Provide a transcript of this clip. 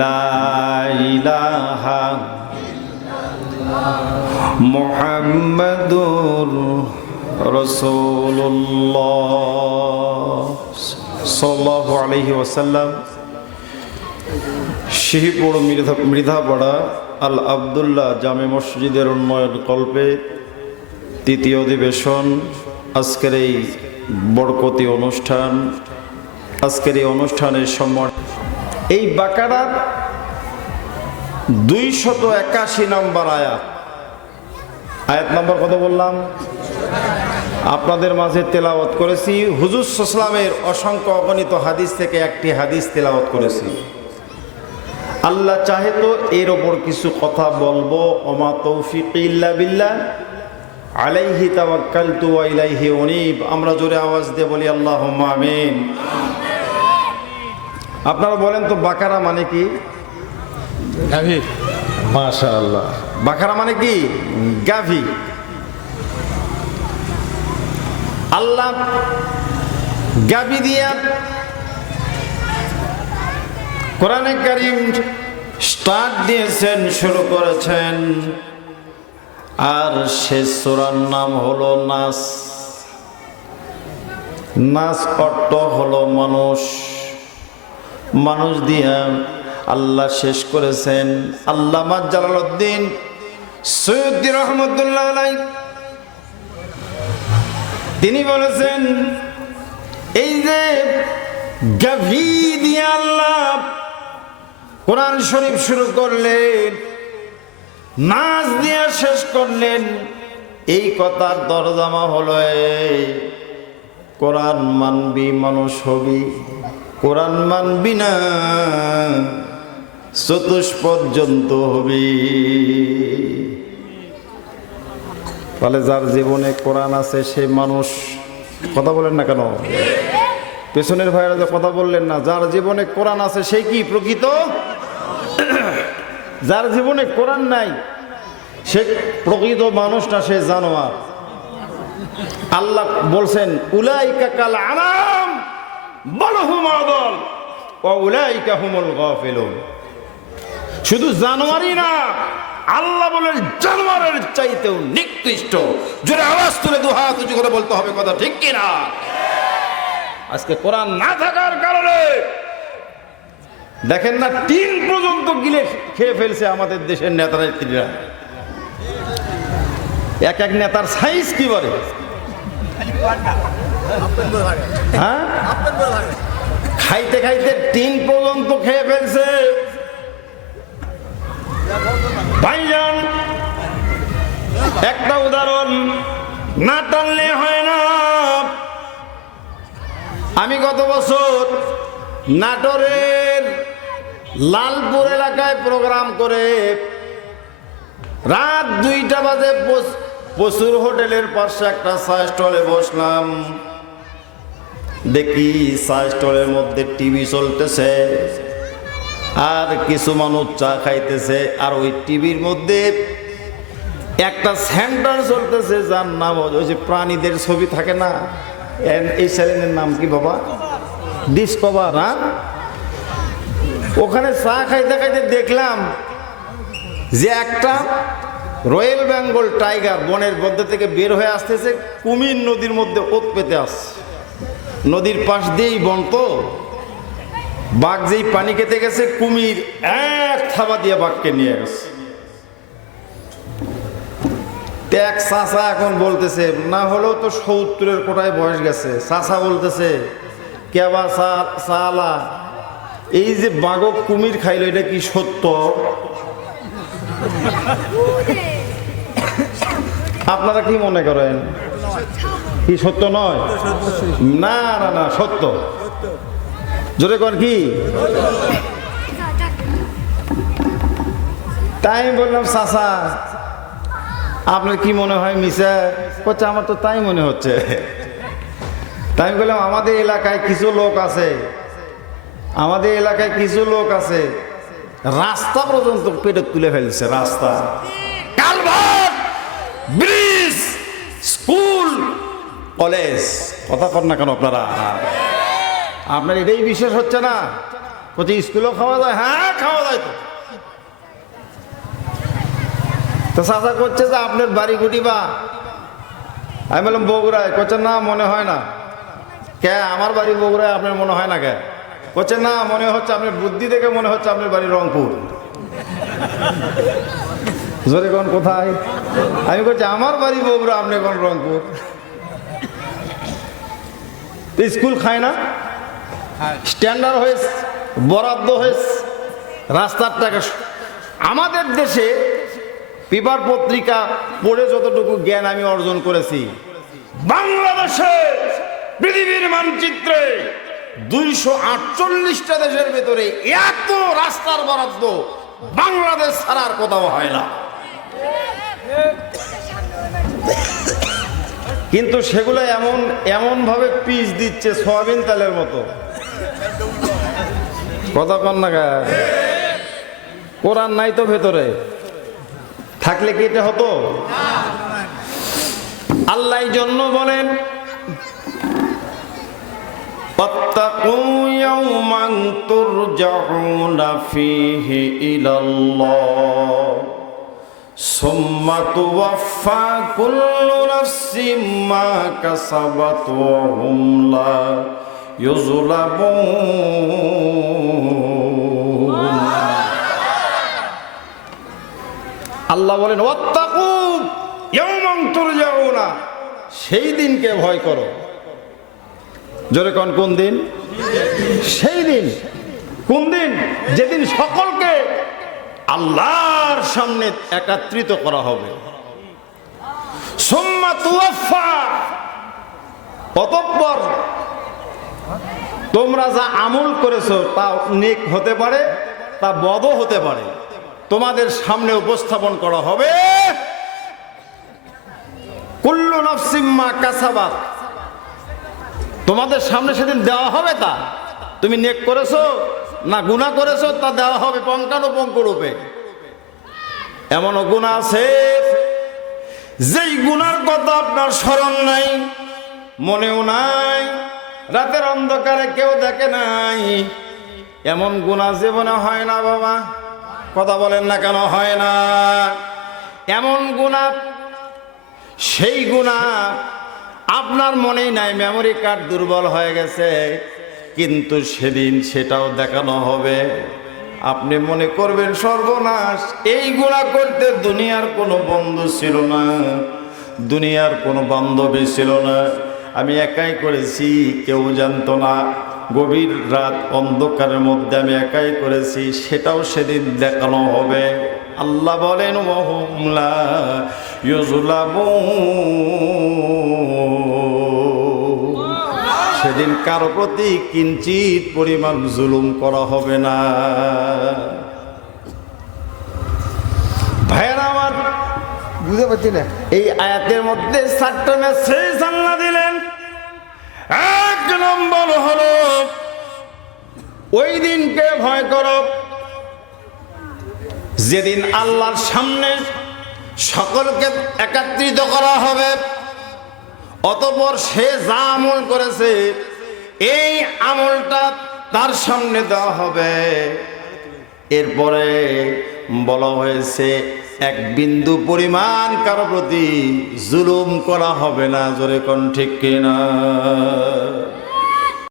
লা ইলাহা মুহাম্মাদুর রাসূলুল্লাহ সাল্লাল্লাহু আলাইহি ওয়াসাল্লাম। শিহিপুর মৃধাপাড়া আল আবদুল্লাহ জামে মসজিদের উন্নয়ন কল্পে তৃতীয় অধিবেশন। আজকের এই বরকতি অনুষ্ঠান, আজকের এই অনুষ্ঠানের সম্মান এই বাকারার 281 নম্বর আয়াত নম্বর কত বললাম? আপনাদের মাঝে তেলাওয়াত করেছি। হুজুর সাল্লামের অসংখ্য অগণিত হাদিস থেকে একটি হাদিস তেলাওয়াত করেছি। আল্লাহ চাহে তো এর ওপর কিছু কথা বলবো। ওমা তৌফিক ইল্লা বিল্লাহ আলাইহি তাওয়াক্কালতু ওয়া ইলাইহি উনীব। আমরা জোরে আওয়াজ দিয়ে বলি আল্লাহুম্মা আমিন। আপনারা বলেন তো বাকারা মানে কি? গাভী। মাশাআল্লাহ। বাকারা মানে কি? গাভী। আল্লাহ গাভী দিয়ে কোরআনে কারীম স্টার্ট দিয়েছেন, শুরু করেছেন। আর শেষ সূরার নাম হলো নাস। নাস অর্থ হলো মানুষ। মানুষ দিয়া আল্লাহ শেষ করেছেন। আল্লামা জালালউদ্দিন সৈয়দী রহমতুল্লাহ আলাইহি তিনি বলেছেন, এই যে গাভী দিয়ে আল্লাহ কোরআন শরীফ শুরু করলেন, নাচ দিয়ে শেষ করলেন, এই কথার তরজমা হলো কোরআন মানবি মানুষ হবি, কোরআন মানবি না চতুষ্পর্যন্ত হবি। তাহলে যার জীবনে কোরআন আছে সে মানুষ। কথা বলেন না কেন? পেছনের ভাইয়েরা যে কথা বললেন না, যার জীবনে কোরআন আছে সে কি প্রকৃত? যার জীবনে কোরআন নাই সে প্রকৃত মানুষ না, সে জানোয়ার। আল্লাহ বলছেন উলাইকা কাল আনাম বাল হুম আদাল ওয়া উলাইকা হুমুল গাফিলুন। শুধু জানোয়ারই না, আল্লাহ বলেন জানোয়ারের চাইতেও নিকৃষ্ট। জোরে আওয়াজ তুলে দু হাত উঁচু করে বলতে হবে, কথা ঠিক কিনা? আজকে কোরআন না থাকার কারণে দেখেন না, টিন পর্যন্ত গিলে খেয়ে ফেলছে আমাদের দেশের নেতা নেত্রীরা। এক এক নেতার সাইজ কি বলে, হ্যাঁ? খাইতে খাইতে টিন পর্যন্ত খেয়ে ফেলছে। ভাইজান, একটা উদাহরণ না টানলে হয় না। আমি গত বছর নাটোরের লালপুর এলাকায় প্রোগ্রাম করে রাত 2টা বাজে প্রচুর হোটেলের পাশে একটা চা স্টলে বসলাম। দেখি চা স্টলের মধ্যে টিভি চলতেছে আর কিছু মানুষ চা খাইতেছে, আর ওই টিভির মধ্যে একটা সেন্টার চলতেছে যার নাম ওই যে প্রাণীদের ছবি থাকে না, এই চ্যানেলের নাম কি বাবা? ডিসকভার। না, ওখানে চা খাইতে খাইতে দেখলাম যে একটা রয়্যাল বেঙ্গল টাইগার বনের মধ্যে থেকে বের হয়ে আসতেছে, কুমির নদীর মধ্যে ওত পেতে আসছে। নদীর পাশ দিয়েই বন তো, বাঘ যেই পানি খেতে গেছে, কুমির এক থাবা দিয়ে বাঘকে নিয়ে গেছে। এক চাচা এখন বলতেছে, না হলেও তো 70-এর কোটায় বয়স গেছে, চাচা বলতেছে কেবা সালা, এই যে বাঘ কুমির খাইলো এটা কি সত্য? আপনারা কি মনে করেন? কি সত্য নয়? না না না, সত্য। জোরে কর কি? তাই আমি বললাম, চাচা আপনার কি মনে হয় মিশা? করছে আমার তো তাই মনে হচ্ছে। তাই আমি বললাম, আমাদের এলাকায় কিছু লোক আছে, আমাদের এলাকায় কিছু লোক আছে রাস্তা পর্যন্ত পেটে তুলে ফেলছে। রাস্তা, কালভার্ট, ব্রিজ, স্কুল, কলেজ। কথা কর না কেন আপনারা? আপনার এটাই বিশ্বাস হচ্ছে না? বলছে স্কুলেও খাওয়া যায়? হ্যাঁ খাওয়া যায় তো। তো চাচা করছে যে আপনার বাড়ি গুটি বা? আমি বললাম বগুড়ায়। করছে না মনে হয় না। কে? আমার বাড়ি বগুড়ায়, আপনার মনে হয় না কে? করছে না মনে হচ্ছে, আপনার বুদ্ধি দেখে মনে হচ্ছে আপনার বাড়ি রংপুর। জোরে কোন কোথায়? আমি করছি আমার বাড়ি বগুড়া, আপনি কোন রংপুর। স্কুল খায় না, স্ট্যান্ডার্ড হয়েছে, বরাদ্দ হয়েছে, রাস্তার টাকা। আমাদের দেশে পেপার পত্রিকা পড়ে যতটুকু জ্ঞান আমি অর্জন করেছি, বাংলাদেশে পৃথিবীর মানচিত্রে 248টা দেশের ভেতরে এত রাস্তার বরাদ্দ বাংলাদেশ ছাড়ার কোথাও হয় না। কিন্তু সেগুলো এমন ভাবে পিচ দিচ্ছে সয়াবিন তেলের মতো। কথা কন না গা? কোরআন নাই তো ভেতরে, থাকলে কি এটা হতো? আল্লাহ জন্য বলেন ওয়াত্তাকু ইয়াওমান তুরজাউনা ফীহি ইলাল্লাহ সুম্মা তুওয়াফফা কুল্লু নাফসিম মা কাসাবাত ওয়া হুম লা ইউযলামুন। আল্লাহ বলেন ওয়াত্তাকু ইয়াওমান তুরজাউনা, সেই দিনকে ভয় করো। জোরে কোন কোন দিন? সেই দিন। কোন দিন? যেদিন সকলকে আল্লাহর সামনে একত্রিত করা হবে। সুম্মা তুওয়াফফা, অতঃপর তোমরা যা আমল করেছো তা নেক হতে পারে, তা বদও হতে পারে, তোমাদের সামনে উপস্থাপন করা হবে। কুল্লু নাফসিম মা কাসাবাত, তোমাদের সামনে সেদিন দেওয়া হবে তা তুমি নেক করেছো না গুনাহ করেছো তা দেওয়া হবে পঙ্কানুপঙ্ক রূপে। এমনও গুনাহ আছে যেই গুনার কথা আপনার স্মরণ নাই, মনেও নাই, রাতের অন্ধকারে কেউ দেখে নাই, এমন গুনাহ জীবনে হয় না বাবা। কথা বলেন না কেন হয় না? এমন গুনাহ, সেই গুনাহ আপনার মনেই নাই, মেমোরি কার্ড দুর্বল হয়ে গেছে, কিন্তু সেদিন সেটাও দেখানো হবে। আপনি মনে করবেন সর্বনাশ, এই গুনাহ করতে দুনিয়ার কোনো বন্ধু ছিল না, দুনিয়ার কোনো বান্ধবী ছিল না, আমি একাই করেছি, কেউ জানতো না, গভীর রাত অন্ধকারের মধ্যে আমি একাই করেছি, সেটাও সেদিন দেখানো হবে। আল্লাহ বলেন ওয়া হুম লা ইউযলামুন, সেদিন কারো প্রতি কিঞ্চিত পরিমাণ জুলুম করা হবে না। ভাইয়েরা আমার, বুঝতে পারছি না। এই আয়াতের মধ্যে 4টা মেসেজ আল্লাহ দিলেন। এক নম্বর হলো ওই দিনকে ভয় করো যেদিন আল্লাহর সামনে সকলকে একত্রিত করা হবে, অতঃপর সে যা আমল করেছে এই আমলটা তার সামনে দেওয়া হবে। এরপরে বলা হয়েছে এক বিন্দু পরিমাণ কারো প্রতি জুলুম করা হবে না। জোরে কোন ঠিক কিনা?